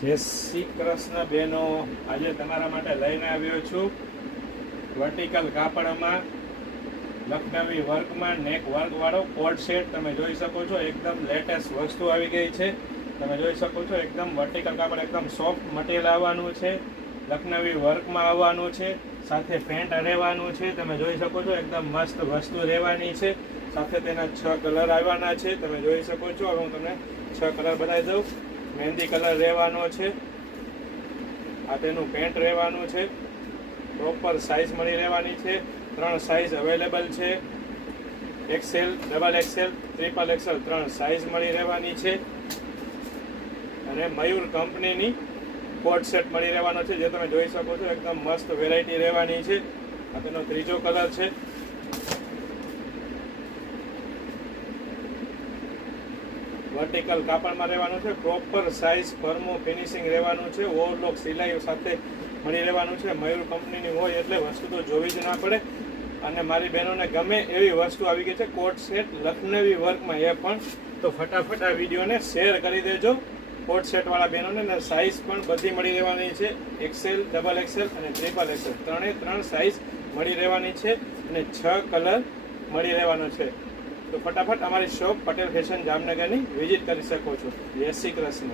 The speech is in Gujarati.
જય શ્રી કૃષ્ણ બહેનો, આજે તમારા માટે લઈને આવ્યો છું વર્ટિકલ કાપડમાં લખનવી વર્કમાં નેક વર્ક વાળો કોટ સેટ. તમે જોઈ શકો છો એકદમ લેટેસ્ટ વસ્તુ આવી ગઈ છે. તમે જોઈ શકો છો એકદમ વર્ટિકલ કાપડ, એકદમ સોફ્ટ મટીરિયલ આવવાનું છે, લખનવી વર્કમાં આવવાનું છે, સાથે પેન્ટ રહેવાનું છે. તમે જોઈ શકો છો એકદમ મસ્ત વસ્તુ રહેવાની છે. સાથે તેના 6 કલર આવવાના છે. તમે જોઈ શકો છો. હવે હું તમને 6 કલર બતાવી દઉં. મહેંદી કલર રહેવાનો છે, આ તેનું પેન્ટ રહેવાનું છે, પ્રોપર સાઇઝ મળી રહેવાની છે. 3 સાઇઝ અવેલેબલ છે, XL, double XL, triple XL 3 size મળી રહેવાની છે. અને મયુર કંપનીની કોટ સેટ મળી રહેવાનો છે, જે તમે જોઈ શકો છો એકદમ મસ્ત વેરાયટી રહેવાની છે. આ તેનો 3જો કલર છે. વર્ટિકલ કાપડમાં રહેવાનું છે, પ્રોપર સાઇઝ ફર્મો ફિનિશિંગ રહેવાનું છે, ઓવરલોક સિલાઈ સાથે મળી રહેવાનું છે. મયુર કંપનીની હોય એટલે વસ્તુ તો જોવી જ ના પડે. અને મારી બહેનોને ગમે એવી વસ્તુ આવી ગઈ છે કોટ સેટ લખનવી વર્કમાં, એ પણ તો ફટાફટ આ વિડીયોને શેર કરી દેજો. કોટ સેટવાળા બહેનોને ને સાઇઝ પણ બધી મળી રહેવાની છે, એક્સેલ, ડબલ એક્સેલ અને ટ્રિપલ એક્સેલ 3 સાઇઝ મળી રહેવાની છે અને 6 કલર મળી રહેવાનો છે. તો ફટાફટ અમારી શોપ પટેલ ફેશન જામનગરની વિઝિટ કરી શકો છો. જય શ્રી કૃષ્ણ.